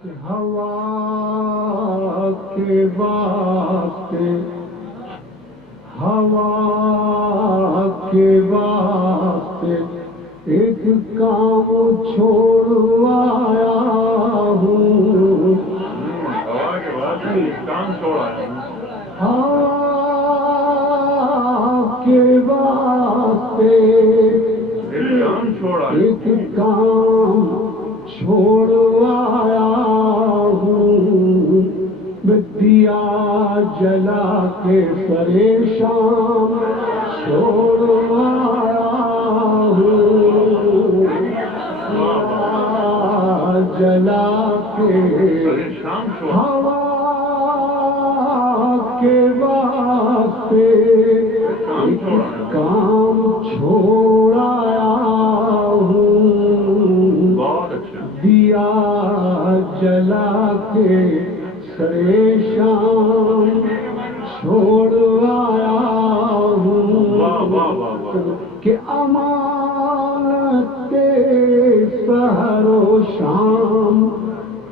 ہوا کے واسطے ہوا کے واسطے ایک کام چھوڑ آیا ہوں ہوا کے واسطے ایک کام چھوڑ آیا ہوں ہوا کے واسطے ایک کام چھوڑ آیا ہوں دیا جلا کے سرے شام چھوڑ آیا ہوں جلا کے ہوا کے واسطے ایک کام چھوڑ آیا ہوں دیا جلا کے سرے شام چھوڑ آیا ہوں کہ امانت سحر و شام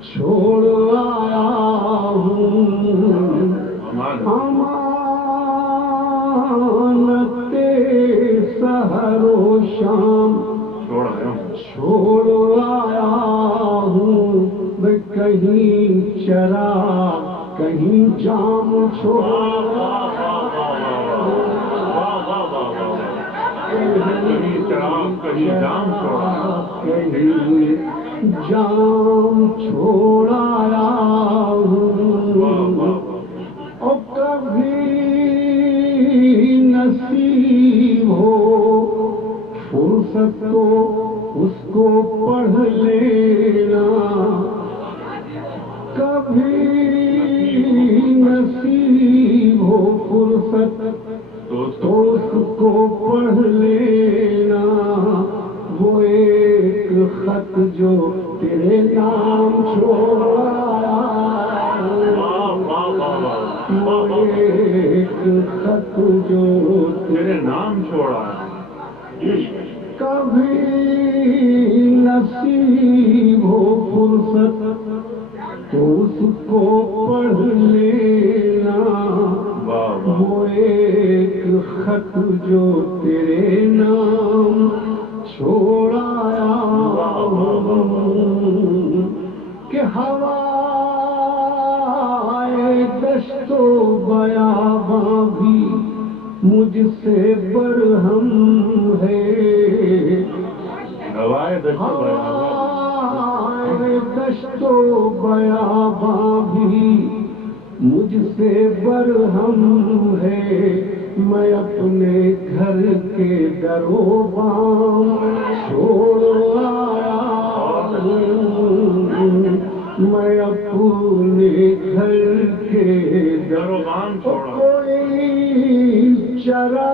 چھوڑ آیا ہوں امانت سحر و شام چھوڑ آیا ہوں میں کہیں چرا کہیں جام چھوڑ کہیں جام چھوڑ آیا ہوں اور کبھی نصیب ہو فرصت تو اس کو پڑھ لینا کبھی نصیب ہو فرصت تو اس کو پڑھ لینا وہ ایک خط جو تیرے نام چھوڑ آیا وہ ایک خط جو تیرے نام چھوڑا کبھی نصیب ہو فرصت تو اس کو پڑھ لینا وہ ایک خط جو تیرے نام چھوڑ آیا کہ ہوائے دشت و بیاباں بھی مجھ سے برہم ہے ہوائے دشت و بیاباں بھی مجھ سے برہم ہے میں اپنے گھر کے در و بام چھوڑ آیا ہوں میں اپنے گھر کے در و بام کوئی چرا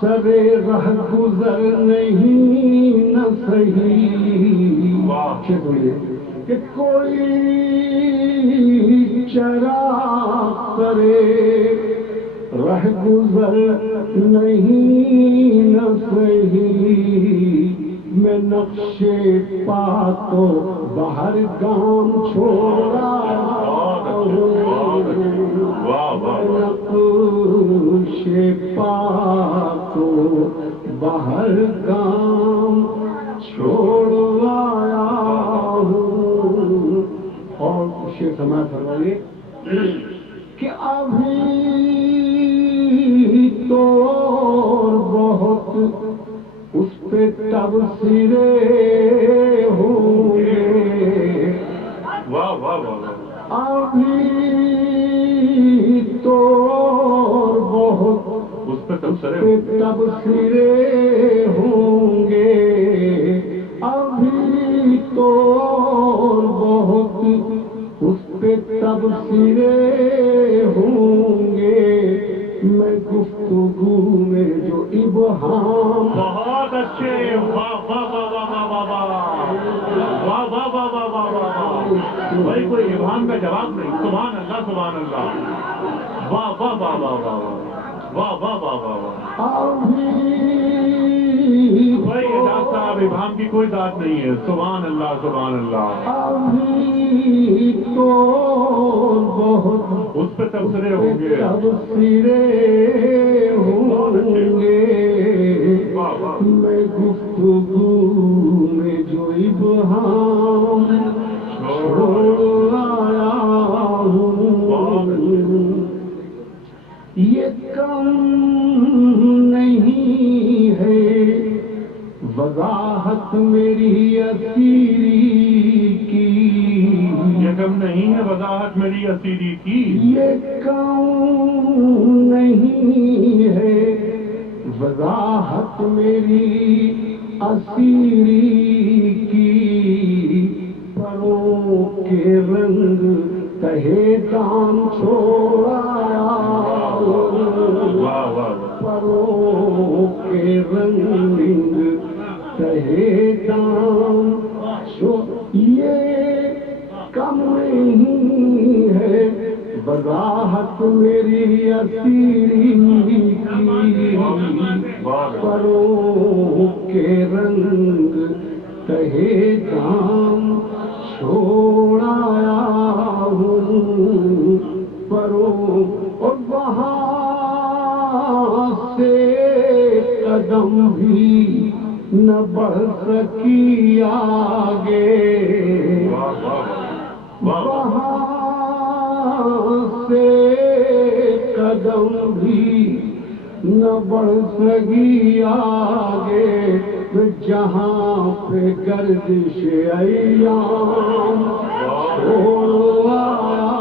سرے رہ گزر نہیں نہ صحیح کہ کوئی چرا کرے رہ گزر نہیں نہ صحیح میں نقشے پا تو باہر گام چھوڑا نقشے پا تو باہر گام چھوڑ آیا ہوں اور شیخ سماعت فرمائیے کہ ابھی تو بہت اس پہ تبصرے ہوں گے ابھی تو بہت اس پہ تبصرے ہوں گے ابھی تو بہت اس پہ تبصرے ہوں گے میں گفتگو میں جو ابہام بہت اچھے بھائی کوئی ابہام کا جواب نہیں سبحان اللہ واہ واہ واہ واہ واہ واہ واہ واہ واہ واہ ابھی بھائی اعجاز صاحب ابہام کی کوئی ذات نہیں ہے. سبحان اللہ سبحان اللہ. ابھی تو بہت اس پہ تبصرے ہوں گے. تبصرے ہوں گے. واہ واہ میں گفتگو میں جو ابہام چھوڑ آیا ہوں. یہ کم نہیں ہے وضاحت میری اسیری کی. یہ کم نہیں ہے وضاحت میری اسیری کی. یہ کم نہیں ہے وضاحت میری اسیری کی. پروں کے رنگ تہے دام چھوڑایا. واہ واہ پروں کے رنگ تہے دام یہ کم نہیں ہے وضاحت میری اسیری کی. پروں کے رنگ تہے دام چھوڑایا ہوں. پروں اور وہاں سے قدم بھی نہ بڑھ سکی آگے. وہاں سے قدم بھی نہ بڑھ سکی آگے. جہاں پہ گردش ایام چھوڑ آیا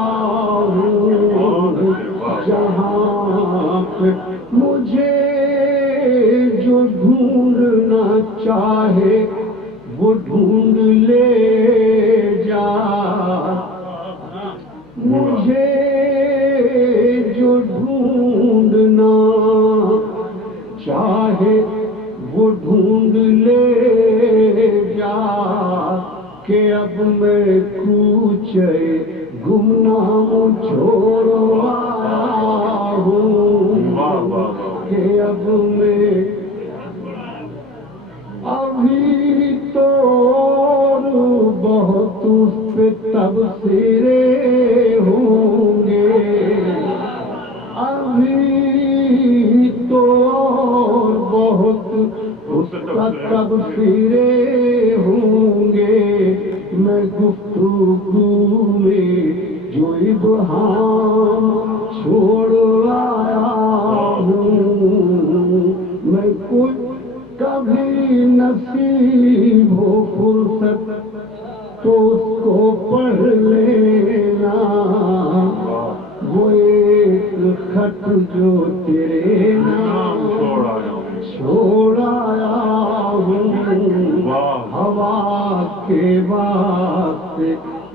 ہوں. جہاں پہ مجھے جو ڈھونڈنا چاہے وہ ڈھونڈ لے جا. مجھے جو ڈھونڈنا چاہے وہ ڈھونڈ لے جا. کہ اب میں کوچے گمنام چھوڑ آیا ہوں. کہ اب میں ابھی تو بہت اس پہ تبصرے ہوں گے. ابھی تو بہت اس کا تبصرے ہوں گے. میں گفتگو میں جو ابہام چھوڑ آیا ہوں. میں کچھ کبھی نصیب ہو فرصت تو اس کو پڑھ لینا. وہ ایک خط جو تیرے نام چھوڑ آیا ہوں. ہوا کے واسطے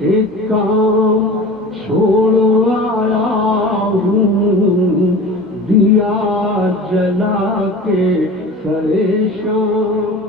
ایک کام چھوڑ آیا ہوں. دیا جلا کے سرے شام